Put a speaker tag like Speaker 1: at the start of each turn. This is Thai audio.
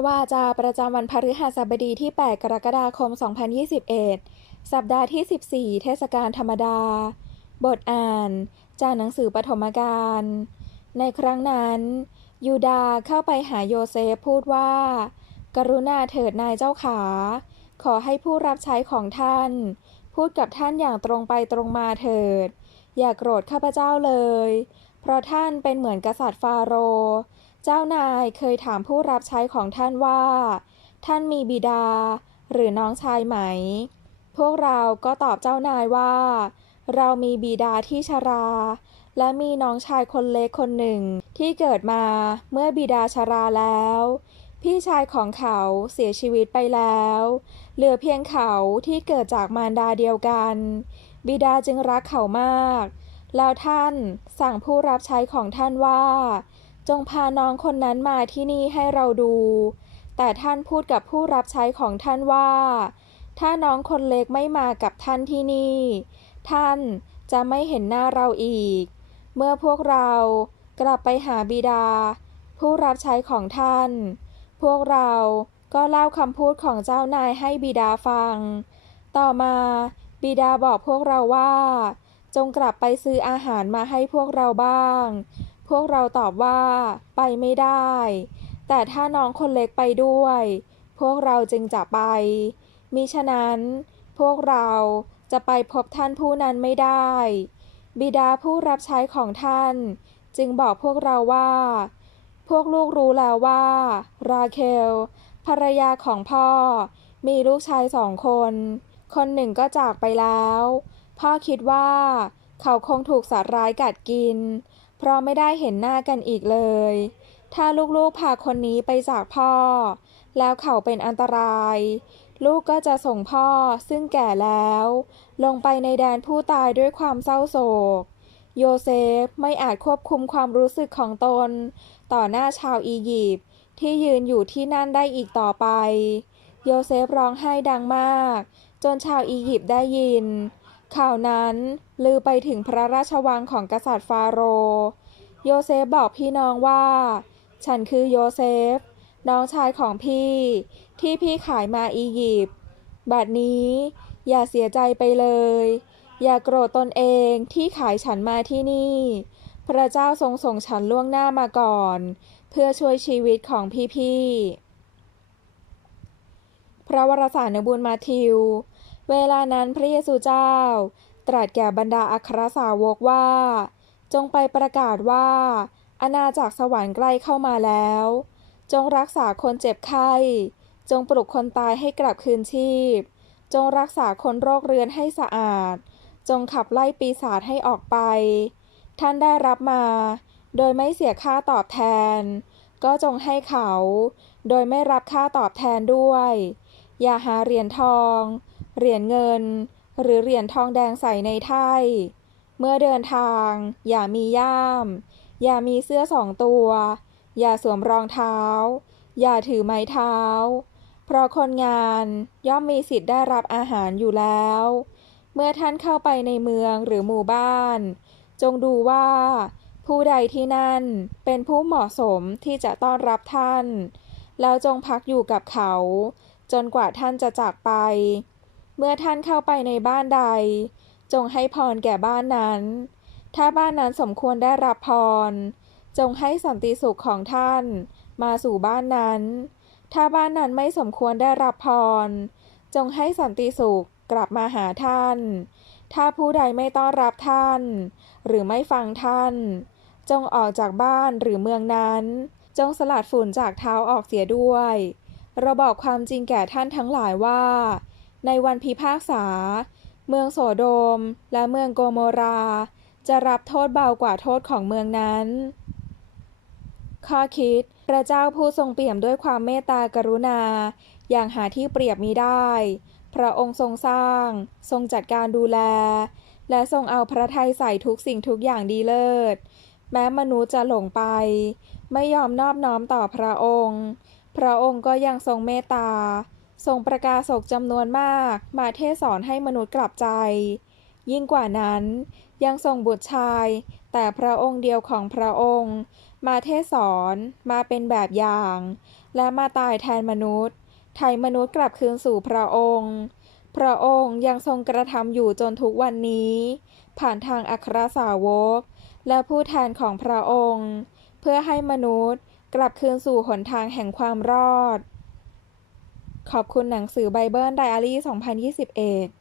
Speaker 1: ระวาจาประจำวันพฤหัสบดีที่ 8 กรกฎาคม 2021 สัปดาห์ที่ 14 เทศกาลธรรมดา บทอ่าน จากหนังสือปฐมกาล ในครั้งนั้น ยูดาเข้าไปหาโยเซฟพูดว่า กรุณาเถิดนายเจ้าขา ขอให้ผู้รับใช้ของท่าน พูดกับท่านอย่างตรงไปตรงมาเถิด อย่าโกรธข้าพเจ้าเลย เพราะท่านเป็นเหมือนกษัตริย์ฟาโรห เจ้านายเคยถามผู้รับใช้ของท่านว่า ท่านมีบิดา หรือน้องชายไหม พวกเราก็ตอบเจ้านายว่า เรามีบิดาที่ชรา และมีน้องชายคนเล็กคนหนึ่ง ที่เกิดมาเมื่อบิดาชราแล้ว พี่ชายของเขาเสียชีวิตไปแล้ว เหลือเพียงเขาที่เกิดจากมารดาเดียวกัน บิดาจึงรักเขามาก แล้วท่านสั่งผู้รับใช้ของท่านว่า จงพาน้องคนนั้นมาที่นี่ให้เราดู แต่ท่านพูดกับผู้รับใช้ของท่านว่า ถ้าน้องคนเล็กไม่มากับท่านที่นี่ ท่านจะไม่เห็นหน้าเราอีก เมื่อพวกเรากลับไปหาบิดา ผู้รับใช้ของท่าน พวกเราก็เล่าคำพูดของเจ้านายให้บิดาฟัง ต่อมาบิดาบอกพวกเราว่า จงกลับไปซื้ออาหารมาให้พวกเราบ้าง พวกเราตอบว่าไปไม่ได้ แต่ถ้าน้องคนเล็กไปด้วย พวกเราจึงจะไป มิฉะนั้น พวกเราจะไปพบท่านผู้นั้นไม่ได้ บิดาผู้รับใช้ของท่าน จึงบอกพวกเราว่า พวกลูกรู้แล้วว่า ราเคล ภรรยาของพ่อ มีลูกชายสองคน คนหนึ่งก็จากไปแล้ว พ่อคิดว่า เขาคงถูกสัตว์ร้ายกัดกิน เพราะไม่ได้เห็นหน้ากันอีกเลย ถ้าลูกๆพาคนนี้ไปจากพ่อ แล้วเขาเป็นอันตราย ลูกก็จะส่งพ่อซึ่งแก่แล้ว ลงไปในแดนผู้ตายด้วยความเศร้าโศก โยเซฟไม่อาจควบคุมความรู้สึกของตน ต่อหน้าชาวอียิปต์ที่ยืนอยู่ที่นั่นได้อีกต่อไป โยเซฟร้องไห้ดังมาก จนชาวอียิปต์ได้ยินข่าวนั้นลือไปถึงพระราชวังของกษัตริย์ฟาโรห์ โยเซฟบอกพี่น้องว่า ฉันคือโยเซฟ น้องชายของพี่ ที่พี่ขายมาอียิปต์บัดนี้อย่าเสียใจไปเลย อย่าโกรธตนเองที่ขายฉันมาที่นี่ พระเจ้าทรงส่งฉันล่วงหน้ามาก่อน เพื่อช่วยชีวิตของพี่ๆ พระวรสารนบุญมาทิว เวลานั้นพระเยซูเจ้า ตรัสแก่บรรดาอัครสาวกว่า จงไปประกาศว่า อาณาจักรสวรรค์ใกล้เข้ามาแล้ว จงรักษาคนเจ็บไข้ จงปลุกคนตายให้กลับคืนชีพ จงรักษาคนโรคเรื้อนให้สะอาด จงขับไล่ปีศาจให้ออกไป ท่านได้รับมา โดยไม่เสียค่าตอบแทน ก็จงให้เขา โดยไม่รับค่าตอบแทนด้วย อย่าหาเหรียญทอง เหรียญเงิน หรือเหรียญทองแดงใส่ในไถ่ เมื่อเดินทาง อย่ามีย่าม อย่ามีเสื้อสองตัว อย่าสวมรองเท้า อย่าถือไม้เท้า เพราะคนงานย่อมมีสิทธิ์ได้รับอาหารอยู่แล้ว เมื่อท่านเข้าไปในเมืองหรือหมู่บ้าน จงดูว่า ผู้ใดที่นั่นเป็นผู้เหมาะสมที่จะต้อนรับท่าน แล้วจงพักอยู่กับเขา จนกว่าท่านจะจากไป เมื่อท่านเข้าไปในบ้านใด จงให้พรแก่บ้านนั้น ถ้าบ้านนั้นสมควรได้รับพร จงให้สันติสุขของท่าน มาสู่บ้านนั้น ถ้าบ้านนั้นไม่สมควรได้รับพร จงให้สันติสุขกลับมาหาท่าน ถ้าผู้ใดไม่ต้อนรับท่าน หรือไม่ฟังท่าน จงออกจากบ้านหรือเมืองนั้น จงสลัดฝุ่นจากเท้าออกเสียด้วย เราบอกความจริงแก่ท่านทั้งหลายว่า ในวันพิพากษา เมืองโสโดมและเมืองโกโมรา จะรับโทษเบากว่าโทษของเมืองนั้น ข้อคิด พระเจ้าผู้ทรงเปี่ยมด้วยความเมตตากรุณา อย่างหาที่เปรียบมิได้ พระองค์ทรงสร้าง ทรงจัดการดูแล และทรงเอาพระทัยใส่ทุกสิ่งทุกอย่างดีเลิศ แม้มนุษย์จะหลงไป ไม่ยอมนอบน้อมต่อพระองค์ พระองค์ก็ยังทรงเมตตา ทรงประกาศกจำนวนมาก มาเทศสอนให้มนุษย์กลับใจ ยิ่งกว่านั้นยังทรงบุตรชาย แต่พระองค์เดียวของพระองค์ มาเทศสอนมาเป็นแบบอย่าง และมาตายแทนมนุษย์ไถ่มนุษย์กลับคืนสู่พระองค์ พระองค์ยังทรงกระทำอยู่จนทุกวันนี้ ผ่านทางอัครสาวก และผู้แทนของพระองค์ เพื่อให้มนุษย์กลับคืนสู่หนทางแห่งความรอด ขอบคุณหนังสือไบเบิลไดอารี่ 2021